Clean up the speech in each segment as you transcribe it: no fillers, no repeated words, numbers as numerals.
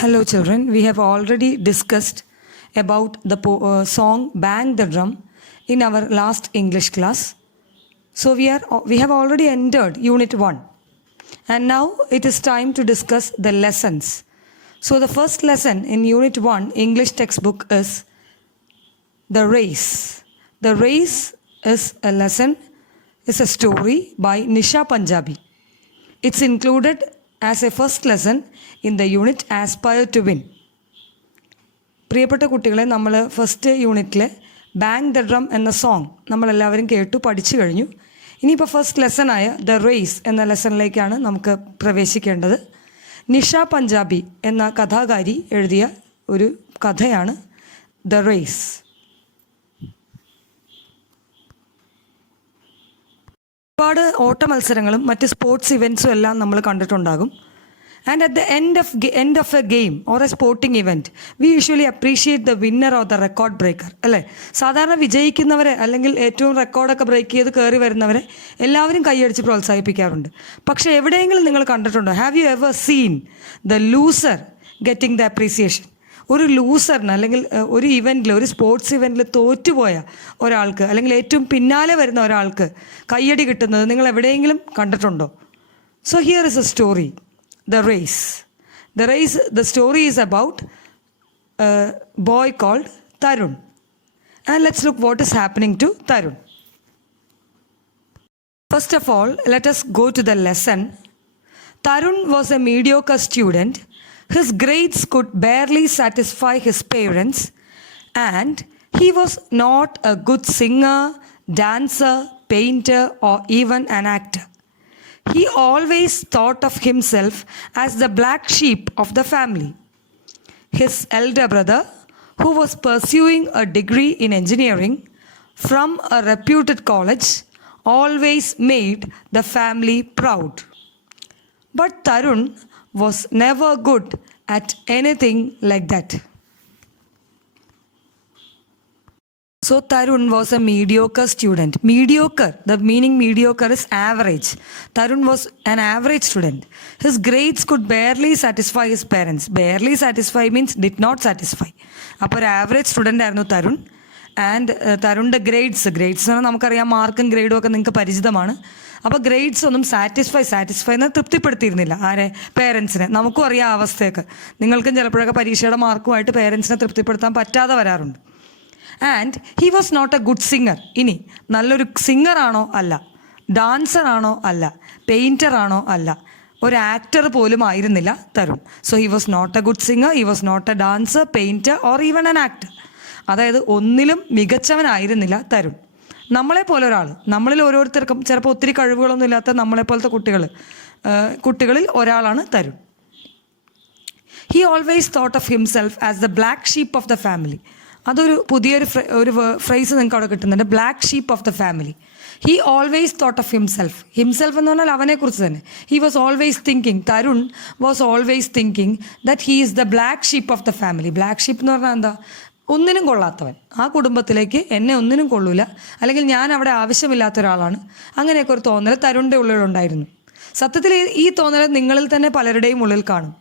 Hello children, we have already discussed about the song Bang the Drum in our last English class. So we have already entered Unit 1 and now it is time to discuss the lessons. So the first lesson in Unit 1 English textbook is The Race. The Race is a story by Nisha Punjabi. It's included as a first lesson in the unit Aspire to Win. പ്രിയപ്പെട്ട കുട്ടികളെ, നമ്മൾ first യൂണിറ്റിൽ bang the drum എന്ന song നമ്മളെല്ലാവരും കേട്ടു പഠിച്ചു കഴിഞ്ഞു. ഇനിയിപ്പോൾ ഫസ്റ്റ് ലെസണായ ദ റേസ് എന്ന ലെസണിലേക്കാണ് നമുക്ക് പ്രവേശിക്കേണ്ടത്. നിഷ പഞ്ചാബി എന്ന കഥാകാരി എഴുതിയ ഒരു കഥയാണ് ദ റേസ്. ഒരുപാട് ഓട്ട മത്സരങ്ങളും മറ്റ് സ്പോർട്സ് ഇവൻറ്റ്സും എല്ലാം നമ്മൾ കണ്ടിട്ടുണ്ടാകും. And at the end of a game or a sporting event, we usually appreciate the winner or the record breaker. അല്ലേ? സാധാരണ വിജയിക്കുന്നവരെ അല്ലെങ്കിൽ ഏറ്റവും റെക്കോർഡൊക്കെ ബ്രേക്ക് ചെയ്ത് കയറി വരുന്നവരെ എല്ലാവരും കൈയടിച്ച് പ്രോത്സാഹിപ്പിക്കാറുണ്ട്. പക്ഷേ എവിടെയെങ്കിലും നിങ്ങൾ കണ്ടിട്ടുണ്ടോ? Have you ever seen the loser getting the appreciation? ഒരു ലൂസറിന് അല്ലെങ്കിൽ ഒരു ഇവൻറ്റിൽ, ഒരു സ്പോർട്സ് ഇവൻറ്റിൽ തോറ്റുപോയ ഒരാൾക്ക് അല്ലെങ്കിൽ ഏറ്റവും പിന്നാലെ വരുന്ന ഒരാൾക്ക് കയ്യടി കിട്ടുന്നത് നിങ്ങൾ എവിടെയെങ്കിലും കണ്ടിട്ടുണ്ടോ? So here is A story. The Race. The story is about a boy called Tarun. And let's look what is happening to Tarun. First of all, let us go to the lesson. Tarun was a mediocre student. His grades could barely satisfy his parents, and he was not a good singer, dancer, painter, or even an actor. He always thought of himself as the black sheep of the family. His elder brother, who was pursuing a degree in engineering from a reputed college, always made the family proud. But Tarun was never good at anything like that. So Tarun was a mediocre student. Mediocre, the meaning mediocre is average. Tarun was an average student. His grades could barely satisfy his parents. Barely satisfy means did not satisfy. അപ്പോൾ ഒരു average student ആയിരുന്നു Tarun. And തരുണിൻ്റെ grades എന്ന് പറഞ്ഞാൽ നമുക്കറിയാം, മാർക്കും ഗ്രേഡും ഒക്കെ നിങ്ങൾക്ക് പരിചിതമാണ്. അപ്പോൾ ഗ്രേഡ്സ് ഒന്നും സാറ്റിസ്ഫൈ എന്ന് തൃപ്തിപ്പെടുത്തിയിരുന്നില്ല ആരെ? പേരൻസിനെ. നമുക്കും അറിയാം ആ അവസ്ഥയൊക്കെ. നിങ്ങൾക്കും ചിലപ്പോഴൊക്കെ പരീക്ഷയുടെ മാർക്കുമായിട്ട് പേരൻസിനെ തൃപ്തിപ്പെടുത്താൻ പറ്റാതെ വരാറുണ്ട്. And he was not a good singer. ഇനി നല്ലൊരു സിംഗറാണോ? അല്ല. ഡാൻസറാണോ? അല്ല. പെയിൻറ്ററാണോ? അല്ല. ഒരു ആക്ടർ പോലും ആയിരുന്നില്ല Tarun. So he was not a good singer, he was not a dancer, painter or even an actor. അതായത് ഒന്നിലും മികച്ചവനായിരുന്നില്ല തരുൺ. നമ്മളെപ്പോലെ ഒരാൾ, നമ്മളിൽ ഓരോരുത്തർക്കും ചിലപ്പോൾ ഒത്തിരി കഴിവുകളൊന്നും ഇല്ലാത്ത നമ്മളെപ്പോലത്തെ കുട്ടികളിൽ ഒരാളാണ് Tarun. He always thought of himself as the black sheep of the family. അതൊരു പുതിയൊരു ഫ്രേസ് നിങ്ങൾക്ക് അവിടെ കിട്ടുന്നുണ്ട്, black sheep of the family. He always thought of himself. Himself എന്ന് പറഞ്ഞാൽ അവനെക്കുറിച്ച് തന്നെ. He was always thinking, Tarun was always thinking that he is the black sheep of the family. Black sheep എന്ന് പറഞ്ഞാൽ എന്താ? ഒന്നിനും കൊള്ളാത്തവൻ. ആ കുടുംബത്തിലേക്ക് എന്നെ ഒന്നിനും കൊള്ളൂല, അല്ലെങ്കിൽ ഞാൻ അവിടെ ആവശ്യമില്ലാത്ത ഒരാളാണ്, അങ്ങനെയൊക്കെ ഒരു തോന്നൽ തരുണിൻ്റെ ഉള്ളിലുണ്ടായിരുന്നു. സത്യത്തിൽ ഈ തോന്നൽ നിങ്ങളിൽ തന്നെ പലരുടെയും ഉള്ളിൽ കാണും.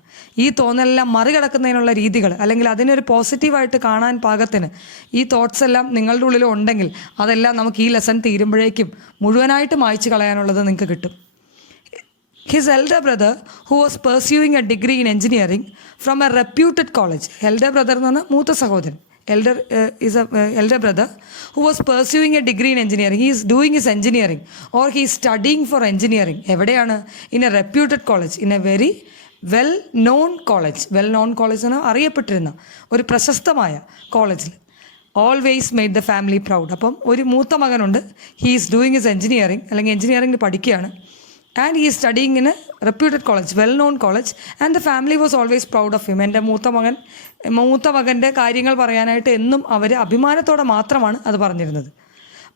ഈ തോന്നലെല്ലാം മറികടക്കുന്നതിനുള്ള രീതികൾ, അല്ലെങ്കിൽ അതിനൊരു പോസിറ്റീവായിട്ട് കാണാൻ പാകത്തിന് ഈ തോട്ട്സ് എല്ലാം നിങ്ങളുടെ ഉള്ളിൽ ഉണ്ടെങ്കിൽ അതെല്ലാം നമുക്ക് ഈ ലെസൺ തീരുമ്പോഴേക്കും മുഴുവനായിട്ട് മായ്ച്ചു കളയാനുള്ളത് നിങ്ങൾക്ക് കിട്ടും. His elder brother who was pursuing A degree in engineering from A reputed college. Elder brother എന്ന് പറഞ്ഞാൽ മൂത്ത സഹോദരൻ. elder brother who was pursuing a degree in engineering. He is doing his engineering or he is studying for engineering. എവിടെയാണ്? in a reputed college, in a very well known college. well known college എന്ന് അറിയപ്പെട്ടിരുന്ന ഒരു പ്രശസ്തമായ കോളേജിൽ. Always made the family proud. അപ്പം ഒരു മൂത്ത മകനുണ്ട്. He is doing his engineering, അല്ലെങ്കിൽ എഞ്ചിനീയറിംഗ് പഠിക്കുകയാണ്. And he is studying in a reputed college, well known college, and the family was always proud of him. എൻ്റെ മൂത്ത മകൻ്റെ കാര്യങ്ങൾ പറയാനായിട്ട് എന്നും അവർ അഭിമാനത്തോടെ മാത്രമാണ് അത് പറഞ്ഞിരുന്നത്.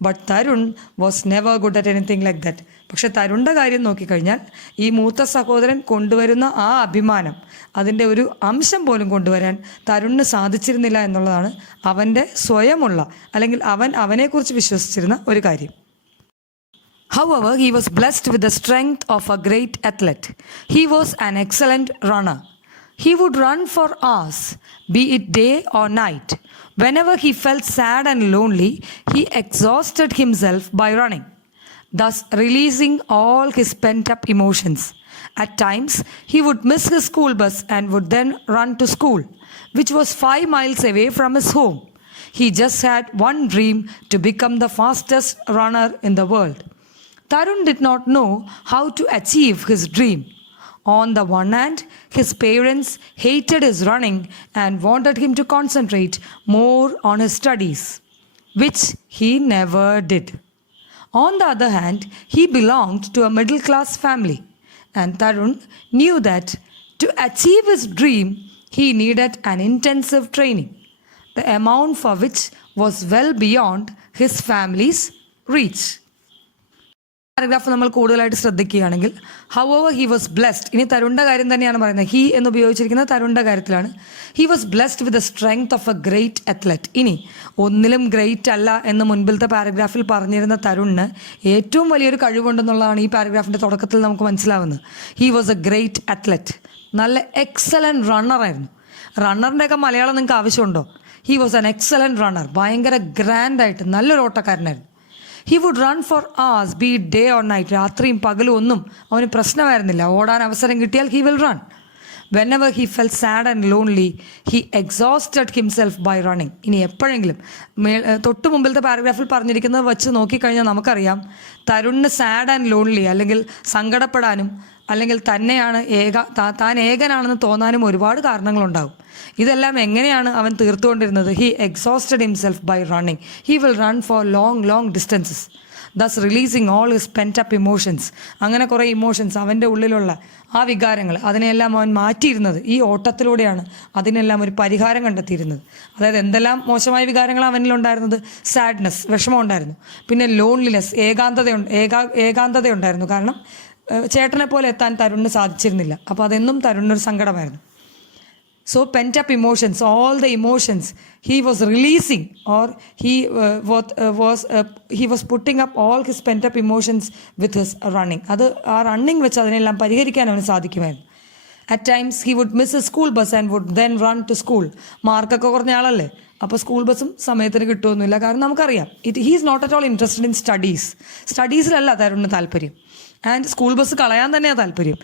But Tarun was never good at anything like that. പക്ഷെ തരുണിൻ്റെ കാര്യം നോക്കിക്കഴിഞ്ഞാൽ ഈ മൂത്ത സഹോദരൻ കൊണ്ടുവരുന്ന ആ അഭിമാനം, അതിൻ്റെ ഒരു അംശം പോലും കൊണ്ടുവരാൻ തരുണിന് സാധിച്ചിരുന്നില്ല എന്നുള്ളതാണ് അവൻ്റെ സ്വയമുള്ള, അല്ലെങ്കിൽ അവനെക്കുറിച്ച് വിശ്വസിച്ചിരുന്ന ഒരു കാര്യം. However, he was blessed with the strength of a great athlete. He was an excellent runner. He would run for hours, be it day or night. Whenever he felt sad and lonely, he exhausted himself by running, thus releasing all his pent-up emotions. At times, he would miss his school bus and would then run to school, which was 5 miles away from his home. He just had one dream: to become the fastest runner in the world. Tarun did not know how to achieve his dream. On the one hand, his parents hated his running and wanted him to concentrate more on his studies, which he never did. On the other hand, he belonged to a middle class family, and Tarun knew that to achieve his dream, he needed an intensive training, the amount for which was well beyond his family's reach. Paragraph നമ്മൾ കൂടുതലായിട്ട് ശ്രദ്ധിക്കുകയാണെങ്കിൽ, however he was blessed, ഇനി തരുണിൻ്റെ കാര്യം തന്നെയാണ് പറയുന്നത്. He എന്ന് ഉപയോഗിച്ചിരിക്കുന്നത് തരുണിൻ്റെ കാര്യത്തിലാണ്. He was blessed with the strength of A great athlete. ഇനി ഒന്നിലും ഗ്രേറ്റ് അല്ല എന്ന് മുൻപിലത്തെ പാരഗ്രാഫിൽ പറഞ്ഞിരുന്ന തരുണിന് ഏറ്റവും വലിയൊരു കഴിവുണ്ടെന്നുള്ളതാണ് ഈ പാരഗ്രാഫിൻ്റെ തുടക്കത്തിൽ നമുക്ക് മനസ്സിലാവുന്നത്. He was a great athlete, നല്ല എക്സലൻറ്റ് റണ്ണറായിരുന്നു. റണ്ണറിൻ്റെയൊക്കെ മലയാളം നിങ്ങൾക്ക് ആവശ്യമുണ്ടോ? He was an excellent runner, ഭയങ്കര ഗ്രാൻഡായിട്ട് നല്ലൊരു ഓട്ടക്കാരനായിരുന്നു. He would run for hours, be it day or night. രാത്രിയും പകലും ഒന്നും അവന് പ്രശ്നമായിരുന്നില്ല. ഓടാൻ അവസരം കിട്ടിയാൽ he will run. Whenever he felt sad and lonely, he exhausted himself by running. ഇനി എപ്പോഴെങ്കിലും തൊട്ട് മുമ്പിലത്തെ പാരഗ്രാഫിൽ പറഞ്ഞിരിക്കുന്നത് വെച്ച് നോക്കിക്കഴിഞ്ഞാൽ നമുക്കറിയാം, തരുണിന് സാഡ് ആൻഡ് ലോൺലി അല്ലെങ്കിൽ സങ്കടപ്പെടാനും അല്ലെങ്കിൽ താൻ ഏകനാണെന്ന് തോന്നാനും ഒരുപാട് കാരണങ്ങളുണ്ടാകും. ഇതെല്ലാം എങ്ങനെയാണ് അവൻ തീർത്തുകൊണ്ടിരുന്നത്? He exhausted himself by running. He will run for long distances, thus releasing all his pent up emotions. അങ്ങനെ കുറേ ഇമോഷൻസ്, അവൻ്റെ ഉള്ളിലുള്ള ആ വികാരങ്ങൾ, അതിനെല്ലാം അവൻ മാറ്റിയിരുന്നത് ഈ ഓട്ടത്തിലൂടെയാണ്. അതിനെല്ലാം ഒരു പരിഹാരം കണ്ടെത്തിയിരുന്നത്. അതായത് എന്തെല്ലാം മോശമായ വികാരങ്ങൾ അവനിലുണ്ടായിരുന്നത്? സാഡ്നെസ്, വിഷമം ഉണ്ടായിരുന്നു. പിന്നെ ലോൺലിനെസ്, ഏകാന്തത ഉണ്ടായിരുന്നു. കാരണം ചേട്ടനെ പോലെ എത്താൻ തരുണിന് സാധിച്ചിരുന്നില്ല. അപ്പോൾ അതെന്നും തരുണിനൊരു സങ്കടമായിരുന്നു. So pent-up emotions, all the emotions he was releasing, or he was putting up all his pent-up emotions with his running. അത് ആ റണ്ണിങ് വെച്ച് അതിനെല്ലാം പരിഹരിക്കാൻ അവന് സാധിക്കുമായിരുന്നു. At times he would miss his school bus and would then run to school. മാർക്കൊക്കെ കുറഞ്ഞ ആളല്ലേ, അപ്പോൾ സ്കൂൾ ബസ്സും സമയത്തിന് കിട്ടുമൊന്നുമില്ല. കാരണം നമുക്കറിയാം, he is not at all interested in സ്റ്റഡീസിലല്ല തരുണിന് താല്പര്യം, ആൻഡ് സ്കൂൾ ബസ് കളയാൻ തന്നെയാണ് താല്പര്യം.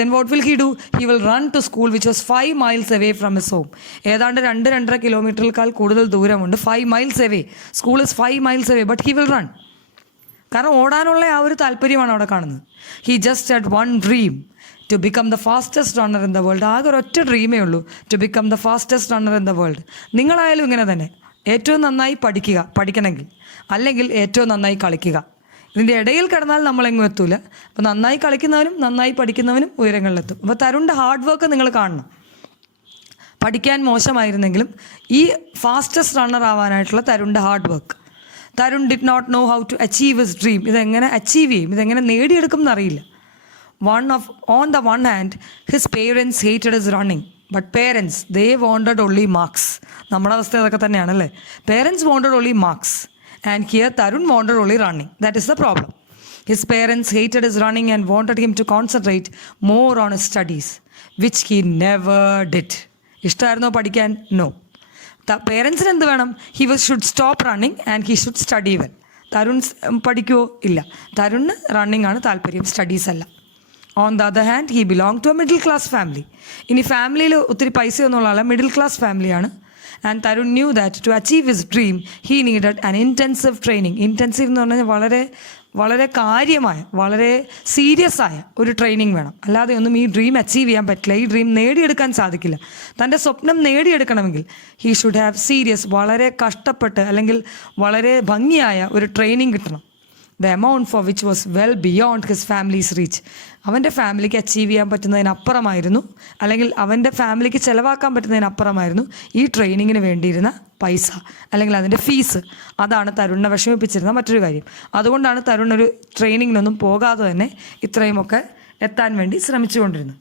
then what will he do? He will run to school, which was 5 miles away from his home. ഏതാണ്ട് 2-2.5 കിലോമീറ്ററിൽ കൂടുതൽ ദൂരമുണ്ട്. 5 miles away. School is 5 miles away, but he will run. കാരണം ഓടാനുള്ള ആ ഒരു താല്പര്യമാണ് അവിടെ കാണുന്നത്. He just had one dream: to become the fastest runner in the world. ആകെ ഒരൊറ്റ ഡ്രീമേ ഉള്ളൂ, to become the fastest runner in the world. നിങ്ങളായാലും ഇങ്ങനെ തന്നെ, ഏറ്റവും നന്നായി പഠിക്കണമെങ്കിൽ, അല്ലെങ്കിൽ ഏറ്റവും നന്നായി കളിക്കുക. ഇതിൻ്റെ ഇടയിൽ കിടന്നാൽ നമ്മളെങ്ങും എത്തൂല. അപ്പോൾ നന്നായി കളിക്കുന്നവനും നന്നായി പഠിക്കുന്നവനും ഉയരങ്ങളിലെത്തും. അപ്പോൾ തരുണിൻ്റെ ഹാർഡ് വർക്ക് നിങ്ങൾ കാണണം. പഠിക്കാൻ മോശമായിരുന്നെങ്കിലും ഈ ഫാസ്റ്റസ്റ്റ് റണ്ണർ ആവാനായിട്ടുള്ള തരുണിൻ്റെ hard work. Tarun did not know how to achieve his dream. ഇതെങ്ങനെ അച്ചീവ് ചെയ്യും, ഇതെങ്ങനെ നേടിയെടുക്കും എന്നറിയില്ല. On the one hand, his parents hated his running, but parents, they wanted only marks. നമ്മുടെ അവസ്ഥ അതൊക്കെ തന്നെയാണല്ലേ. Parents wanted only marks, and here Tarun wanted only running. That is the problem. His parents hated his running and wanted him to concentrate more on his studies, which he never did. ഇഷ്ടമായിരുന്നോ പഠിക്കാൻ? No. പേരൻസിന് എന്ത് വേണം? He should stop running and he should study well. Tarun പഠിക്കുമോ? ഇല്ല. തരുണിന് running ആണ് താല്പര്യം, studies അല്ല. On the other hand, he belonged to a middle class family. ഇനി ഫാമിലിയിൽ ഒത്തിരി പൈസയൊന്നുള്ള ആളെ മിഡിൽ ക്ലാസ് ഫാമിലിയാണ്. And Tarun knew that to achieve his dream he needed an intensive training. Intensive എന്ന് പറഞ്ഞാൽ വളരെ കാര്യമായ, വളരെ സീരിയസ് ആയ ഒരു ട്രെയിനിങ് വേണം. അല്ലാതെ ഒന്നും ഈ ഡ്രീം അച്ചീവ് ചെയ്യാൻ പറ്റില്ല, ഈ ഡ്രീം നേടിയെടുക്കാൻ സാധിക്കില്ല. തൻ്റെ സ്വപ്നം നേടിയെടുക്കണമെങ്കിൽ ഹീ ഷുഡ് ഹാവ് സീരിയസ്, വളരെ കഷ്ടപ്പെട്ട് അല്ലെങ്കിൽ വളരെ ഭംഗിയായ ഒരു ട്രെയിനിങ് കിട്ടണം. The amount for which was well beyond his family's reach. അവൻ്റെ ഫാമിലിക്ക് അച്ചീവ് ചെയ്യാൻ പറ്റുന്നതിനപ്പുറമായിരുന്നു, അല്ലെങ്കിൽ അവൻ്റെ ഫാമിലിക്ക് ചിലവാക്കാൻ പറ്റുന്നതിനപ്പുറമായിരുന്നു ഈ ട്രെയിനിങ്ങിന് വേണ്ടിയിരുന്ന പൈസ അല്ലെങ്കിൽ അതിൻ്റെ ഫീസ്. അതാണ് തരുണിനെ വിഷമിപ്പിച്ചിരുന്ന മറ്റൊരു കാര്യം. അതുകൊണ്ടാണ് തരുൺ ഒരു ട്രെയിനിങ്ങിനൊന്നും പോകാതെ തന്നെ ഇത്രയുമൊക്കെ എത്താൻ വേണ്ടി ശ്രമിച്ചുകൊണ്ടിരുന്നത്.